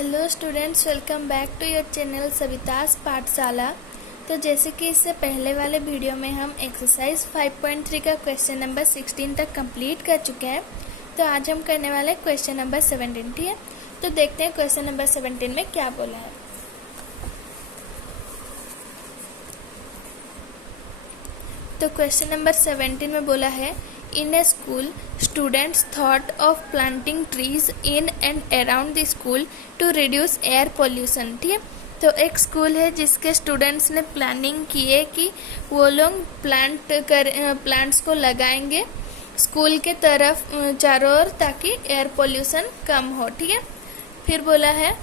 Hello students, welcome back to your channel Savita's Pathshala. तो जैसे कि इससे पहले वाले वीडियो में हम एक्सरसाइज 5.3 का क्वेश्चन नंबर 16 तक कंप्लीट कर चुके हैं। तो आज हम करने वाले हैं क्वेश्चन नंबर 17। ठीक है, तो देखते हैं क्वेश्चन नंबर 17 में क्या बोला है। तो क्वेश्चन नंबर 17 में बोला है, in a school students thought of planting trees in and around the school to reduce air pollution. ठीक है, तो एक स्कूल है जिसके स्टूडेंट्स ने प्लानिंग की है कि वो लोग प्लांट्स को लगाएंगे स्कूल के तरफ चारों ओर, ताकि एयर पोल्यूशन कम हो। ठीक है, फिर बोला है,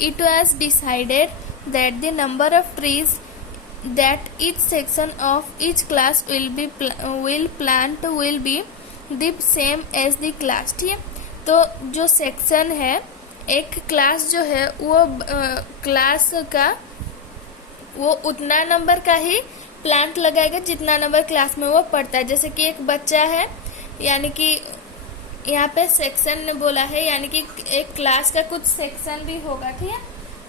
it was decided that the number of trees that each section of each class will plant will be the same as the class। ठीक है, तो जो सेक्शन है, एक क्लास जो है वो क्लास का वो उतना नंबर का ही प्लांट लगाएगा जितना नंबर क्लास में वो पढ़ता है। जैसे कि एक बच्चा है, यानी कि यहाँ पे सेक्शन बोला है, यानी कि एक क्लास का कुछ सेक्शन भी होगा। ठीक है,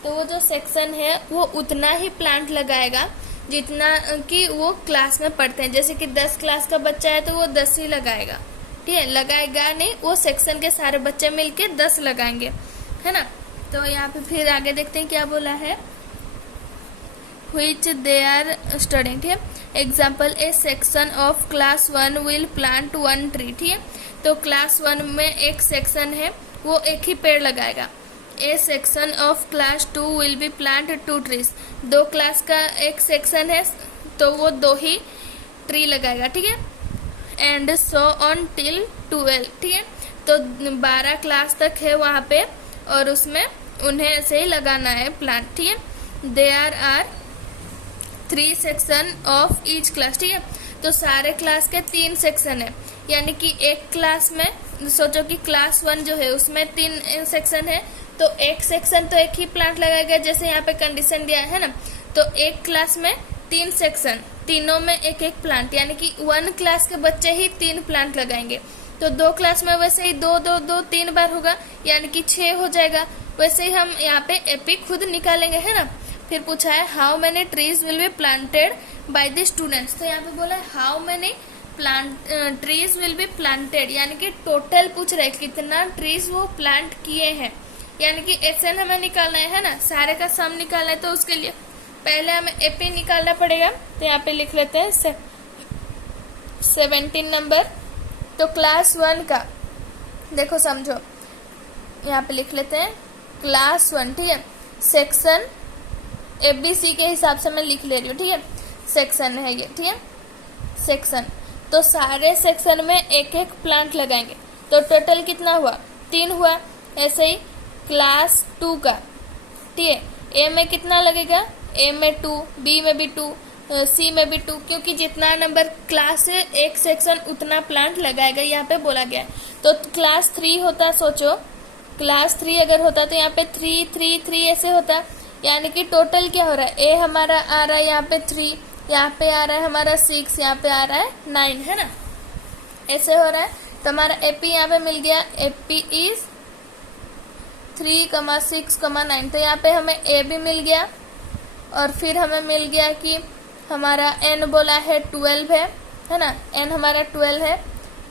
तो वो जो सेक्शन है वो उतना ही प्लांट लगाएगा जितना कि वो क्लास में पढ़ते हैं। जैसे कि 10 क्लास का बच्चा है तो वो 10 ही लगाएगा। ठीक है, लगाएगा नहीं, वो सेक्शन के सारे बच्चे मिलके 10 लगाएंगे, है ना। तो यहाँ पे फिर आगे देखते हैं क्या बोला है, which they are studying। ठीक है, example, A section of class 1 will plant 1 tree. ठीक है, तो क्लास 1 में एक सेक्शन है वो एक ही पेड़ लगाएगा। A section of class 2 will be plant 2 trees. 2 class का एक सेक्शन है तो वो 2 ही ट्री लगाएगा। ठीक है, एंड सो ऑन टिल 12। ठीक है, तो 12 क्लास तक है वहाँ पे और उसमें उन्हें ऐसे ही लगाना है प्लांट। ठीक है, there are 3 section of each class. ठीक है, तो सारे क्लास के 3 सेक्शन है, यानी कि एक क्लास में सोचो कि क्लास 1 जो है उसमें 3 सेक्शन है, तो एक सेक्शन तो एक ही प्लांट लगाएगा, जैसे यहाँ पे कंडीशन दिया है ना। तो एक क्लास में 3 सेक्शन, तीनों में एक एक प्लांट, यानी कि 1 क्लास के बच्चे ही 3 प्लांट लगाएंगे। तो 2 क्लास में वैसे ही 2 बार होगा, यानी कि 6 हो जाएगा। वैसे ही हम यहाँ पे एपी खुद निकालेंगे, है ना। फिर पूछा है, how many trees will be planted by the students. तो यहाँ पे बोला है, how many trees will be planted, यानी कि टोटल पूछ रहे कितना ट्रीज वो प्लांट किए हैं, यानी कि एसएन हमें निकालना है ना, सारे का सम निकालना है। तो उसके लिए पहले हमें एपी निकालना पड़ेगा। तो यहाँ पे लिख लेते हैं 17 नंबर। तो क्लास 1 का देखो, समझो, यहाँ पे लिख लेते हैं क्लास 1। ठीक है, सेक्शन एबीसी के हिसाब से मैं लिख ले रही हूँ। ठीक है, सेक्शन है ये। ठीक है, सेक्शन, तो सारे सेक्शन में एक एक प्लांट लगाएंगे। तो टोटल कितना हुआ, 3 हुआ। ऐसे ही क्लास 2 का, ठीक है, ए में कितना लगेगा, ए में 2, बी में भी 2, सी में भी 2, क्योंकि जितना नंबर क्लास है एक सेक्शन उतना प्लांट लगाएगा, यहाँ पे बोला गया है। तो क्लास 3 होता, सोचो क्लास 3 अगर होता तो यहाँ पे 3 3 3 ऐसे होता, यानी कि टोटल क्या हो रहा है, ए हमारा आ रहा है यहाँ पे 3, यहाँ पे आ रहा है हमारा 6, यहाँ पे आ रहा है 9, है ना, ऐसे हो रहा है। तो हमारा एपी यहाँ पे मिल गया, एपी इज 3, 6, 9। तो यहाँ पे हमें ए भी मिल गया, और फिर हमें मिल गया कि हमारा एन बोला है 12 है ना, एन हमारा 12 है,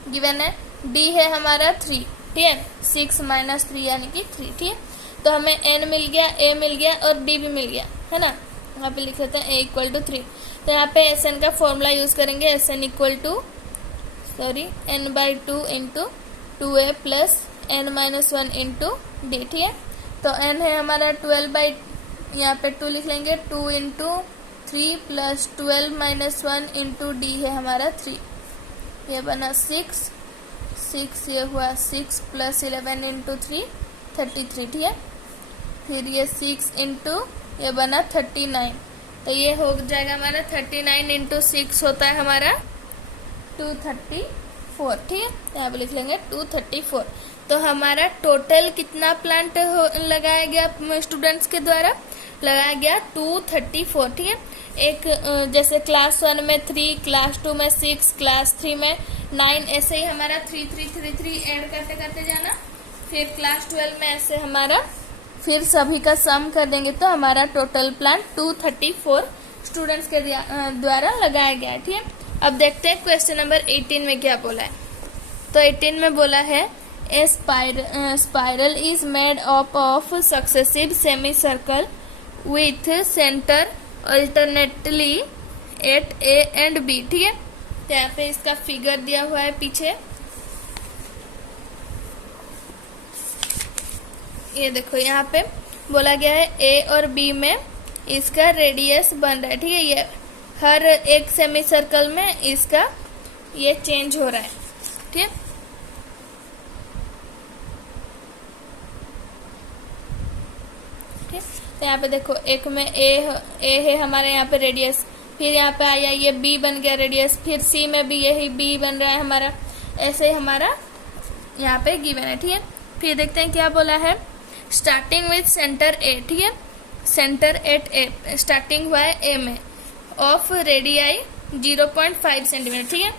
गिवन है। डी है हमारा 3, ठीक है, 6 - 3 यानी कि 3। ठीक है, तो हमें एन मिल गया, ए मिल गया और डी भी मिल गया, है ना। यहाँ पे लिख लेते हैं ए = 3। तो यहाँ पे एस एन का फॉर्मूला यूज करेंगे, S N n/2 × 2a + n-1 × d। ठीक है, तो n है हमारा 12 यहाँ पे 2 लिख लेंगे, 2 × 3 + 12 - 1 × d है हमारा 3, ये बना 6 ये हुआ 6 + 11 × 3 33। ठीक है, फिर ये 6 × ये बना 39, तो ये हो जाएगा हमारा 39 × 6 होता है हमारा 234। ठीक है, यहाँ पे लिख लेंगे 234। तो हमारा टोटल कितना प्लांट लगाया गया स्टूडेंट्स के द्वारा, लगाया गया 234। ठीक है, एक जैसे क्लास 1 में 3, क्लास 2 में 6, क्लास 3 में 9, ऐसे ही हमारा 3 3 3 3 ऐड करते करते जाना। फिर क्लास 12 में ऐसे हमारा फिर सभी का सम कर देंगे तो हमारा टोटल प्लान 234 स्टूडेंट्स के द्वारा लगाया गया है। ठीक है, अब देखते हैं क्वेश्चन नंबर 18 में क्या बोला है। तो 18 में बोला है a spiral is made up of successive semicircle with centre alternately at A and B. ठीक है, तो यहाँ पे इसका फिगर दिया हुआ है पीछे, ये देखो यहाँ पे बोला गया है ए और बी में इसका रेडियस बन रहा है। ठीक है, ये हर एक सेमी सर्कल में इसका ये चेंज हो रहा है। ठीक है, तो यहाँ पे देखो एक में ए है हमारे यहाँ पे रेडियस, फिर यहाँ पे आया ये बी बन गया रेडियस, फिर सी में भी यही बी बन रहा है हमारा, ऐसे ही हमारा यहाँ पे गिवन है। ठीक है, फिर देखते हैं क्या बोला है। स्टार्टिंग विथ सेंटर ए। ठीक है, सेंटर एट ए, स्टार्टिंग हुआ है ए में, ऑफ रेडियाई 0.5 सेंटीमीटर। ठीक है,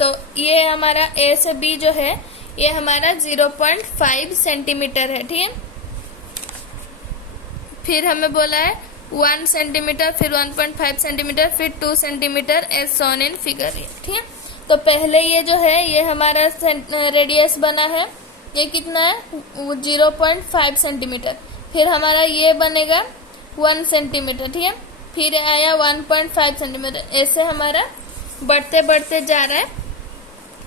तो ये हमारा ए से बी जो है ये हमारा 0.5 सेंटीमीटर है। ठीक है, फिर हमें बोला है 1 सेंटीमीटर, फिर 1.5 सेंटीमीटर, फिर 2 centimetre as shown in figure. ठीक है, तो पहले ये जो है ये हमारा रेडियस बना है, ये कितना है 0.5 सेंटीमीटर, फिर हमारा ये बनेगा 1 सेंटीमीटर। ठीक है, फिर आया 1.5 सेंटीमीटर, ऐसे हमारा बढ़ते बढ़ते जा रहा है।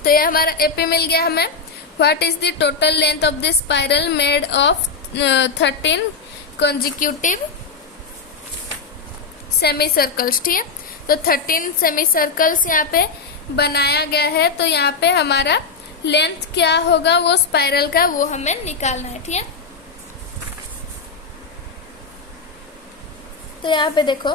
तो ये हमारा एपी मिल गया हमें। What is the total length of the spiral made of 13 consecutive semi circles. ठीक है, तो 13 सेमी सर्कल्स यहाँ पे बनाया गया है, तो यहाँ पे हमारा लेंथ क्या होगा वो स्पाइरल का वो हमें निकालना है। ठीक है, तो यहाँ पे देखो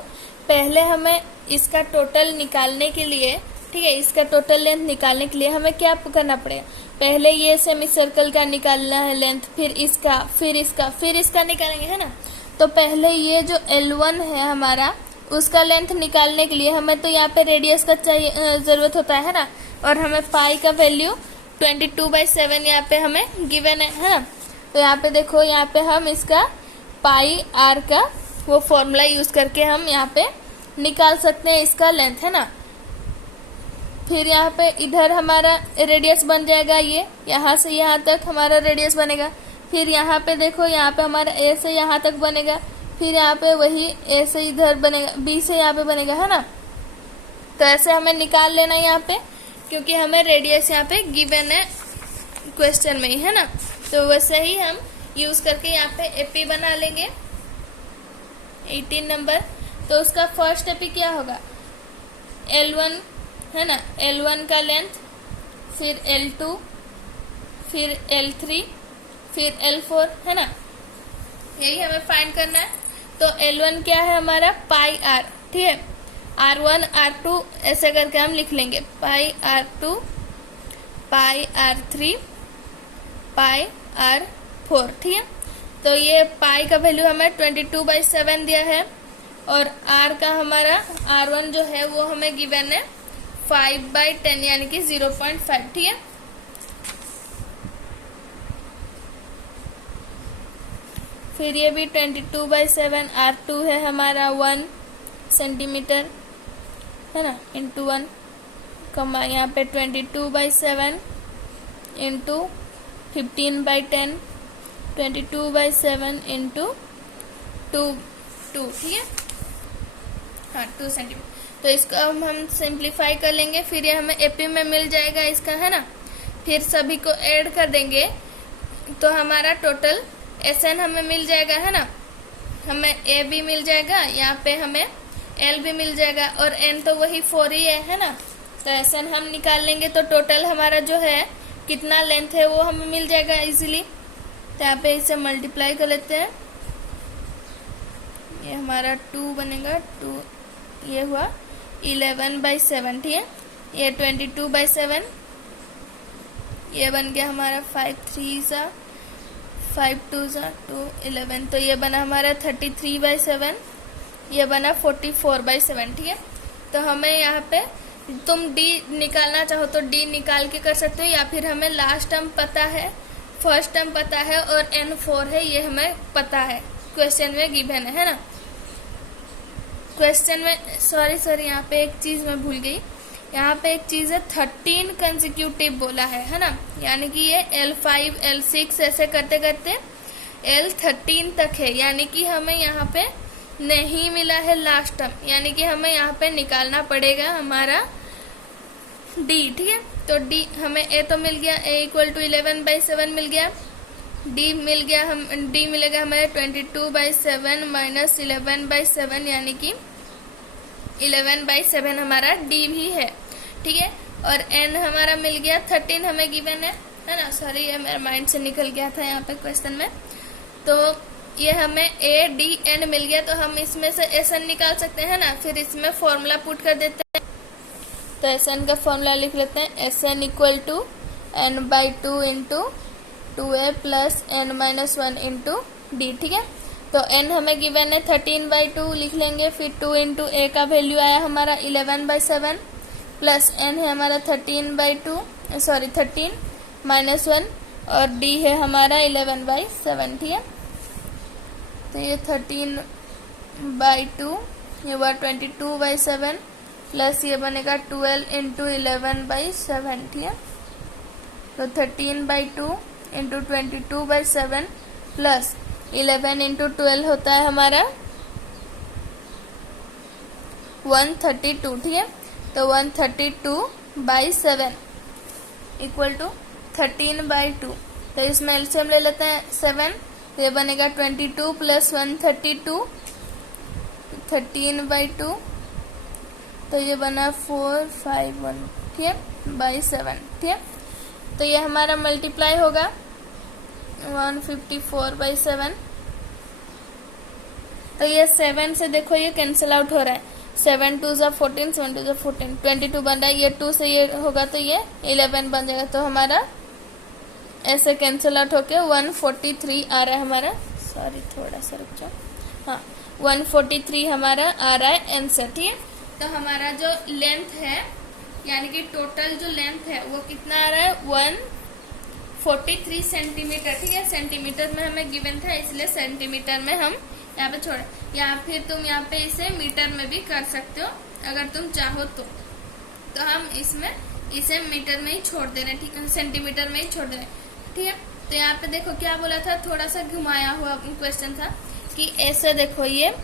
पहले हमें इसका टोटल निकालने के लिए, ठीक है, इसका टोटल लेंथ निकालने के लिए हमें क्या करना पड़ेगा, पहले ये सेमी सर्कल का निकालना है लेंथ, फिर इसका, फिर इसका, फिर इसका निकालेंगे, है ना। तो पहले ये जो L1 है हमारा उसका लेंथ निकालने के लिए हमें तो यहाँ पे रेडियस का चाहिए जरूरत है ना, और हमें पाई का वैल्यू 22/7 यहाँ पे हमें गिवन है ना। तो यहाँ पे देखो यहाँ पे हम इसका पाई आर का वो फॉर्मूला यूज करके हम यहाँ पे निकाल सकते हैं इसका लेंथ, है ना। फिर यहाँ पे इधर हमारा रेडियस बन जाएगा, ये यहाँ से यहाँ तक हमारा रेडियस बनेगा, फिर यहाँ पे देखो यहाँ पे हमारा ए से यहाँ तक बनेगा, फिर यहाँ पे वही ए से इधर बनेगा, बी से यहाँ पे बनेगा, है ना। तो ऐसे हमें निकाल लेना यहाँ पे, क्योंकि हमें रेडियस यहाँ पे गिवन है क्वेश्चन में ही, है ना। तो वैसे ही हम यूज करके यहाँ पे एपी बना लेंगे 18 नंबर। तो उसका फर्स्ट एपी क्या होगा, L1 है ना, L1 का लेंथ, फिर L2, फिर L3, फिर L4, है ना, यही हमें फाइंड करना है। तो L1 क्या है हमारा पाई आर। ठीक है, R1 R2 ऐसे करके हम लिख लेंगे, पाई R2, पाई R3, पाई R4। ठीक है, तो ये पाई का वैल्यू हमें 22/7 दिया है, और R का हमारा R1 जो है वो हमें गिवन है 5/10 यानी कि 0.5। ठीक है, फिर ये भी 22/7, R2 है हमारा 1 सेंटीमीटर, है ना, इंटू 1, कमा यहाँ पे 22/7 इंटू 15/10, 22/7 इंटू 2। ठीक है, हाँ 2 सेंटीमीटर। तो इसको हम सिंप्लीफाई कर लेंगे, फिर ये हमें एपी में मिल जाएगा इसका, है ना। फिर सभी को ऐड कर देंगे तो हमारा टोटल SN हमें मिल जाएगा, है ना। हमें A भी मिल जाएगा, यहाँ पे हमें L भी मिल जाएगा, और N तो वही 4 ही है ना। तो SN हम निकाल लेंगे तो टोटल हमारा जो है कितना लेंथ है वो हमें मिल जाएगा इजीली। तो यहाँ पे इसे मल्टीप्लाई कर लेते हैं, ये हमारा 2 बनेगा, 2 ये हुआ 11/7। ठीक है, ये 22/7, ये बन गया हमारा 5 3 सा 5 2 सा 2 11, तो ये बना हमारा 33/7, ये बना 44/7। ठीक है, तो हमें यहाँ पे तुम D निकालना चाहो तो D निकाल के कर सकते हो, या फिर हमें लास्ट टर्म पता है फर्स्ट टर्म पता है और n 4 है, ये हमें पता है, क्वेश्चन में गिवन है ना। क्वेश्चन में सॉरी यहाँ पे एक चीज मैं भूल गई, यहाँ पे एक चीज है 13 कंसेक्यूटिव बोला है ना, यानी कि ये L5 L6 ऐसे करते करते L13 तक है, यानी कि हमें यहाँ पे नहीं मिला है लास्ट टर्म, यानी कि हमें यहाँ पे निकालना पड़ेगा हमारा D, ठीक है। तो D हमें A तो मिल गया, A = 11/7 मिल गया, D मिल गया, D मिलेगा हमें 22/7 माइनस 11/7, यानी कि 11/7 हमारा D भी है, ठीक है। और N हमारा मिल गया 13 हमें गिवन है ना, सॉरी ये मेरे माइंड से निकल गया था यहाँ पे क्वेश्चन में। तो ये हमें A D N मिल गया, तो हम इसमें से SN निकाल सकते हैं ना, फिर इसमें फॉर्मूला पुट कर देते हैं। तो SN का फॉर्मूला लिख लेते हैं, SN = n/2 × 2a + n-1 × D, ठीक है। तो n हमें गिवन है 13/2 लिख लेंगे, फिर 2 × a का वैल्यू आया हमारा 11/7 प्लस n है हमारा 13 -1 और d है हमारा 11/7, ठीक है। तो ये 13/2 ये हुआ 22/7 प्लस ये बनेगा 12 × 11/7, ठीक है। तो 13/2 × 22/7 प्लस 11 × 12 होता है हमारा 132, ठीक है। तो 132/7 = 13/2। तो इसमें एलसीएम ले लेते हैं 7, तो ये बनेगा 22 + 132 13/2, तो ये बना 451, ठीक है, /7, ठीक है। तो ये हमारा मल्टीप्लाई होगा 154/7। तो ये 7 से देखो ये कैंसिल आउट हो रहा है, 7 2 = 14, 7 2 = 14, 22 बन रहा है, ये 2 से ये होगा तो ये 11 बन जाएगा। तो हमारा ऐसे कैंसिल आउट होके 143 आ रहा है हमारा, सॉरी थोड़ा सा रुक जाओ, हाँ 143 हमारा आ रहा है आंसर, ठीक है। तो हमारा जो लेंथ है, यानी कि टोटल जो लेंथ है वो कितना आ रहा है 143 सेंटीमीटर, ठीक है। सेंटीमीटर में हमें गिवन था, इसलिए सेंटीमीटर में हम यहाँ पे छोड़े, या फिर तुम यहाँ पे इसे मीटर में भी कर सकते हो अगर तुम चाहो तो हम इसमें इसे मीटर में ही छोड़ दे रहे, ठीक है, सेंटीमीटर में ही छोड़ दे रहे, ठीक है। तो यहाँ पे देखो क्या बोला था, थोड़ा सा घुमाया हुआ क्वेश्चन था कि ऐसे देखो ये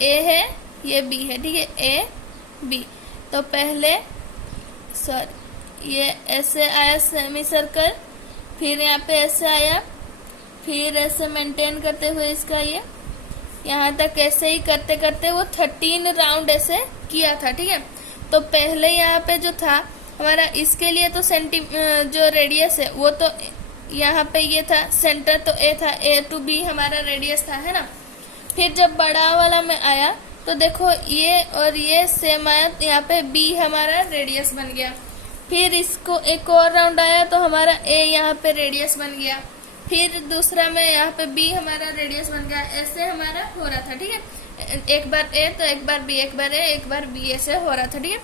A है ये B है, ठीक है, A B। तो पहले सर ये ऐसे आया सेमी सर्कल, फिर यहाँ पे ऐसे आया, फिर ऐसे मेंटेन करते हुए इसका ये यहाँ तक ऐसे ही करते करते वो 13 राउंड ऐसे किया था, ठीक है। तो पहले यहाँ पे जो था हमारा, इसके लिए तो जो रेडियस है वो तो यहाँ पे ये था सेंटर, तो A था, A to B हमारा रेडियस था, है ना। फिर जब बड़ा वाला में आया तो देखो ये और ये सेम आया, यहाँ पे B हमारा रेडियस बन गया। फिर इसको एक और राउंड आया तो हमारा A यहाँ पे रेडियस बन गया, फिर दूसरा में यहाँ पे B हमारा रेडियस बन गया, ऐसे हमारा हो रहा था, ठीक है। एक बार A तो एक बार B, एक बार A एक बार B, ऐसे हो रहा था, ठीक है।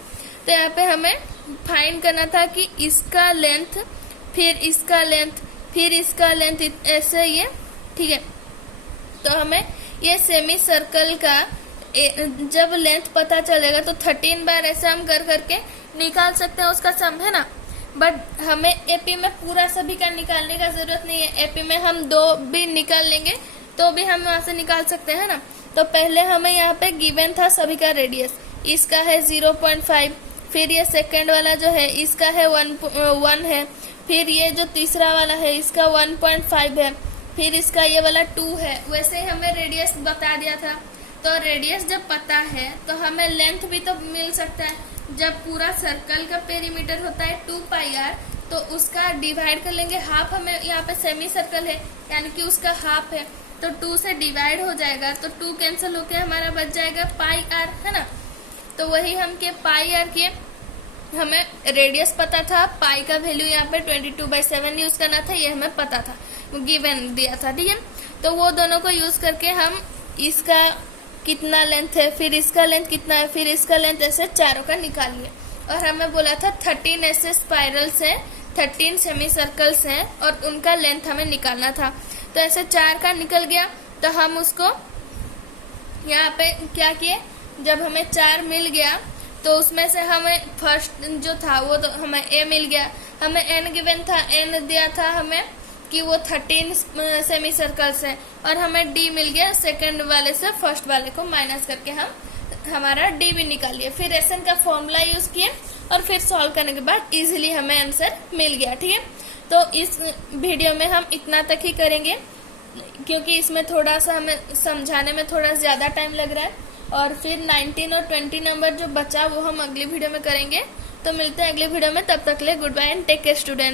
तो यहाँ पे हमें फाइंड करना था कि इसका लेंथ, फिर इसका लेंथ, फिर इसका लेंथ, ऐसे ये, ठीक है। तो हमें ये सेमी सर्कल का जब लेंथ पता चलेगा तो 13 बार ऐसे हम कर करके निकाल सकते हैं उसका सम, है ना। बट हमें एपी में पूरा सभी का निकालने का जरूरत नहीं है, एपी में हम 2 भी निकाल लेंगे तो भी हम वहां से निकाल सकते हैं ना। तो पहले हमें यहाँ पे गिवन था सभी का रेडियस, इसका है 0.5, फिर ये सेकंड वाला जो है इसका है 1 है, फिर ये जो तीसरा वाला है इसका 1.5 है, फिर इसका ये वाला 2 है। वैसे ही हमें रेडियस बता दिया था, तो रेडियस जब पता है तो हमें लेंथ भी तो मिल सकता है। जब पूरा सर्कल का पेरीमीटर होता है 2πr, तो उसका डिवाइड कर लेंगे हाफ, हमें यहाँ पे सेमी सर्कल है यानी कि उसका हाफ है, तो 2 से डिवाइड हो जाएगा, तो 2 कैंसिल होके हमारा बच जाएगा πr, है ना। तो वही हम के πr के, हमें रेडियस पता था, पाई का वैल्यू यहाँ पे 22/7 यूज करना था, ये हमें पता था, गिवन दिया था, ठीक है। तो वो दोनों को यूज करके हम इसका कितना लेंथ है, फिर इसका लेंथ कितना है, फिर इसका लेंथ, ऐसे चारों का निकालिए। और हमें बोला था 13 ऐसे स्पाइरल से 13 सेमी सर्कल्स हैं और उनका लेंथ हमें निकालना था। तो ऐसे 4 का निकल गया, तो हम उसको यहाँ पे क्या किए, जब हमें 4 मिल गया तो उसमें से हमें फर्स्ट जो था वो तो हमें ए मिल गया, हमें एन गिवन था, एन दिया था हमें कि वो 13 सेमी सर्कल्स हैं, और हमें डी मिल गया, सेकंड वाले से फर्स्ट वाले को माइनस करके हम हमारा डी भी निकाल लिया। फिर एसन का फॉर्मूला यूज किए और फिर सॉल्व करने के बाद इजीली हमें आंसर मिल गया। ठीक है, तो इस वीडियो में हम इतना तक ही करेंगे क्योंकि इसमें थोड़ा सा हमें समझाने में थोड़ा ज़्यादा टाइम लग रहा है, और फिर 19 और 20 नंबर जो बचा वो हम अगली वीडियो में करेंगे। तो मिलते हैं अगली वीडियो में, तब तक ले good bye and take care student.